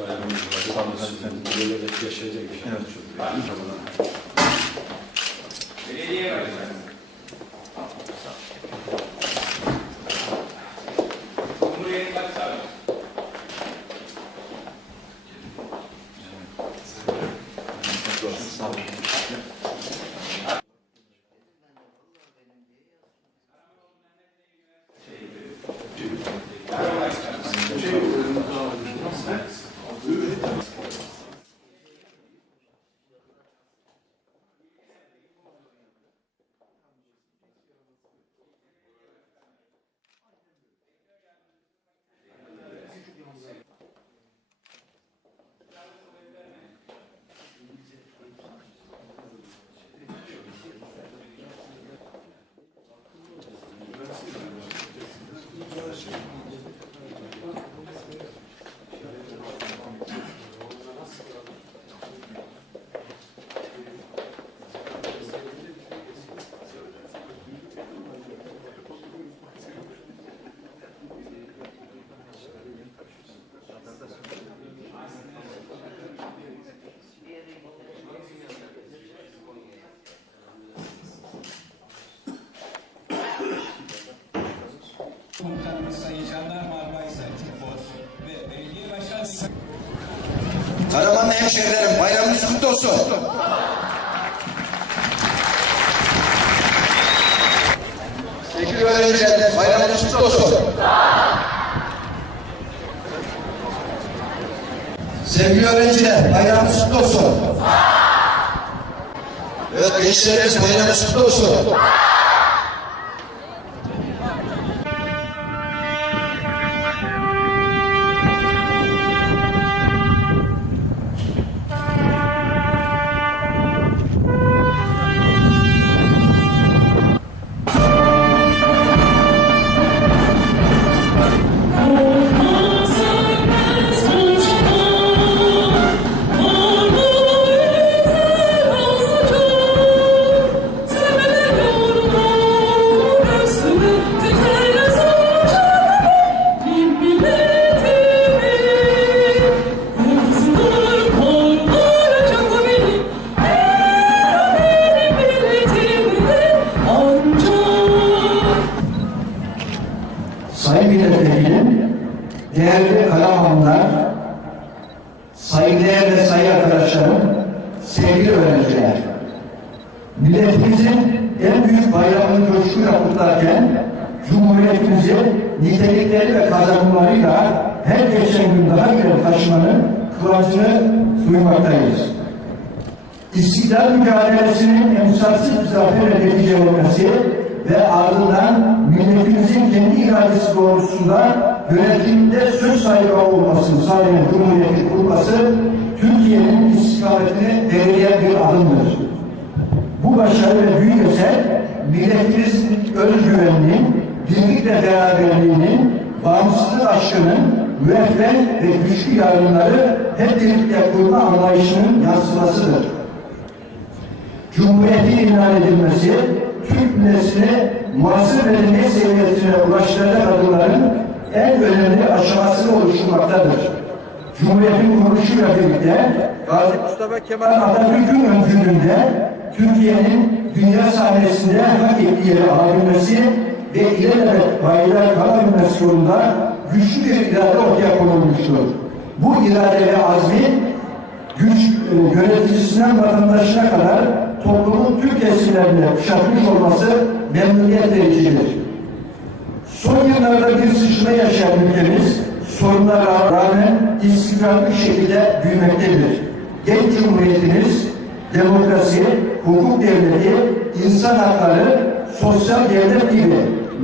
bayramımız var. Şey. İnşallah. Sağ Komutanımız Sayın Jandarma Albay Selçuk Boz ve Belediye Başkanı hemşehrilerim bayramınız kutlu olsun. Sevgili öğrenciler bayramınız kutlu olsun. Sevgili öğrenciler bayramınız kutlu olsun. Evet gençlerimiz bayramınız kutlu olsun. Karamanlılar, saygıdeğer ve sayı arkadaşlarım, sevgili öğrenciler. Milletimizin en büyük bayramını coşkuyla kutlarken, Cumhuriyetimizi nitelikleri ve kazanımlarıyla her geçen gün daha ileri taşımanın kıvancını duymaktayız. İstiklal mücadelesinin emsalsiz bir zaferle neticelenmesi ve ardından milletimizin kendi iradesi doğrultusunda yönetimde söz sahibi olmasını sağlayan Cumhuriyeti kurması Türkiye'nin istikametini belirleyen bir adımdır. Bu başarı ve büyük özgüveninin, birlik ve beraberliğinin, bağımsızlık aşkının, müeffet ve güçlü yarınları hep birlikte kurma anlayışının yansımasıdır. Cumhuriyetin ilan edilmesi, Türk milletine muasır medeniyet seviyesine ulaştıracak adımların en önemli aşamasını oluşturmaktadır. Cumhuriyetin kuruluşuyla birlikte Gazi Mustafa Kemal Atatürk'ün öncülüğünde Türkiye'nin dünya sahnesinde hak ettiği yeri alabilmesi ve ilelebet bayrağı kalabilmesi yolunda güçlü bir irade ortaya konulmuştur. Bu irade ve azmi güç e, yöneticisinden vatandaşına kadar toplumun tüm kesimlerine kuşatmış olması memnuniyet vericidir. Son yıllarda bir sıçrama yaşayan ülkemiz sorunlara rağmen istikrarlı şekilde büyümektedir. Genç Cumhuriyetimiz demokrasi, hukuk devleti, insan hakları, sosyal devlet gibi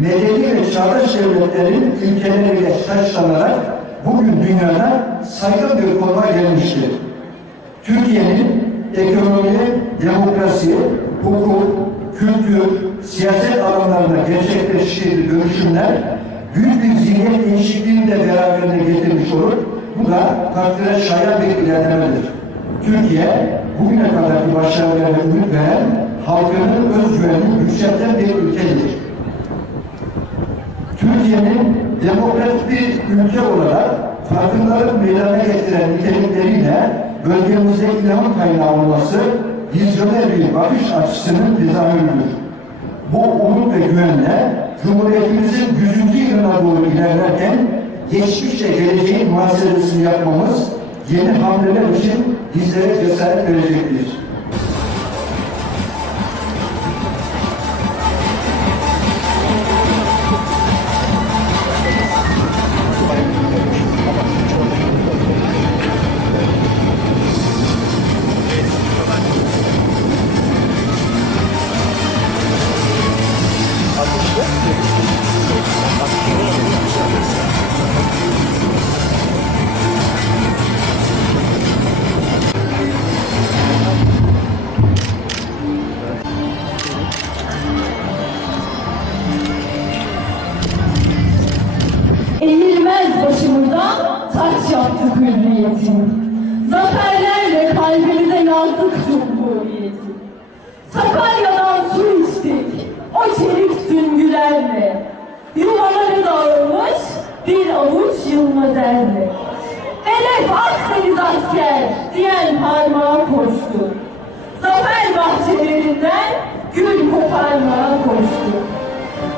medeni ve çağdaş devletlerin ilkeleriyle taşlanarak bugün dünyada saygın bir konuma gelmiştir. Türkiye'nin ekonomi, demokrasi, hukuk, kültür, siyaset alanlarında gerçekleştirdiği dönüşümler büyük bir zihniyet değişikliğini de beraberinde getirmiş olur. Bu da takdire şayan bir ilerlemedir. Türkiye bugüne kadarki başarılara ümit veren, halkının özgüvenini yükselten bir ülkedir. Türkiye'nin demokratik bir ülke olarak farkındalık meydana getiren nitelik bölgemizde ilham kaynağı olması vizyoner bir bakış açısının tezahürüdür. Bu umut ve güvenle Cumhuriyetimizin 100. yılına doğru ilerlerken geçmişle geleceğin muhasebesini yapmamız yeni hamleler için bizlere cesaret verecektir. Yılmaz erle. Hedef Akdeniz asker diyen parmağa koştu. Zafer bahçelerinden gül koparmaya koştu.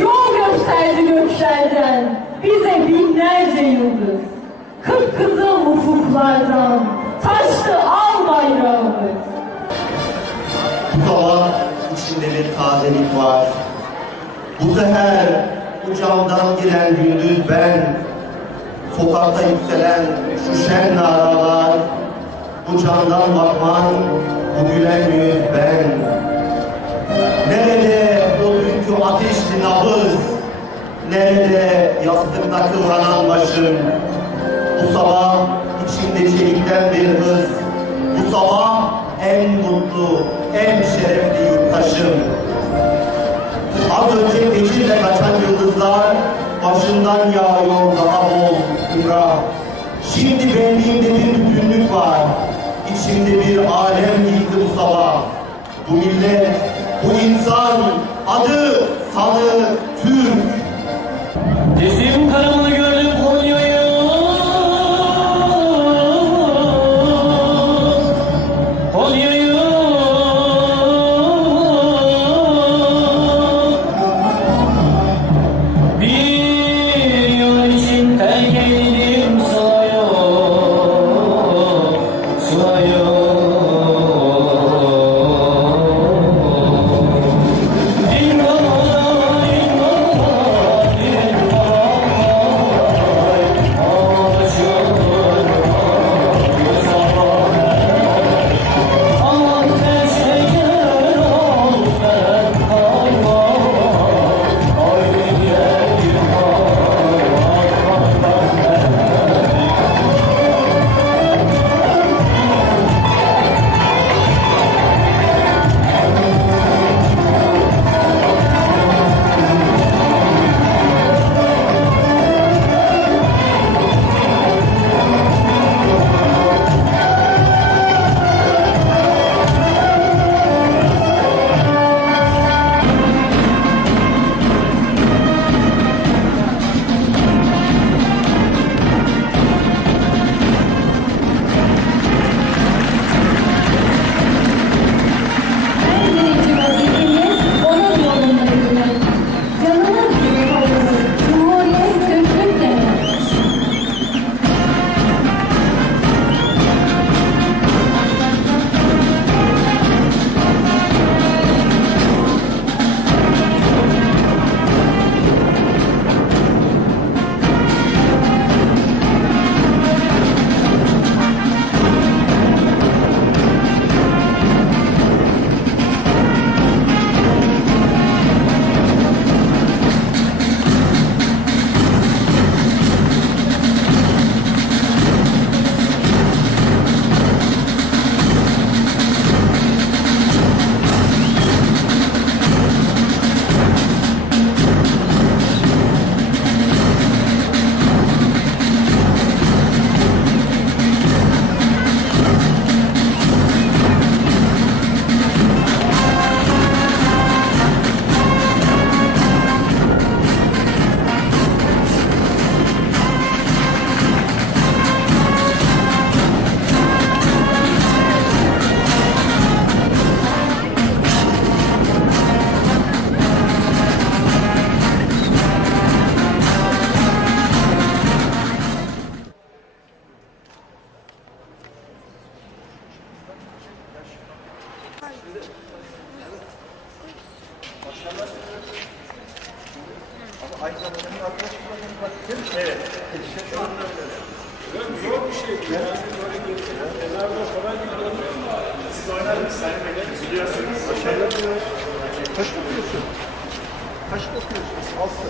Yol gösterdi göklerden bize binlerce yıldız. Kıpkızıl ufuklardan taştı al bayrağımız. Bu sabah içinde bir tazelik var. Bu seher bu camdan giren gündüz ben. Sokakta yükselen şu şen naralar. Bu candan bakman, bu gülen yüz ben. Nerede o dünkü ateşli nabız? Nerede yastıkta kıvranan başım? Bu sabah içimde çelikten bir hız. Bu sabah en mutlu, en şerefli yurttaşım. Az önce peşinle kaçan yıldızlar başından yağıyor hurra. Şimdi benliğimde bir bütünlük var. İçimde bir alem yıktı bu sabah. Bu millet, bu insan, adı, sanı, Türk. Dizim Evet. Şu anda öyle. Evet, zor bir şey. Yani böyle geçiyor. Kenarda kolay bir alamıyor mu? Siz oynarız. Sen bile biliyorsunuz. Başarılar diliyorum. Kaç bakıyorsun? Kaç bakıyorsun? Altı.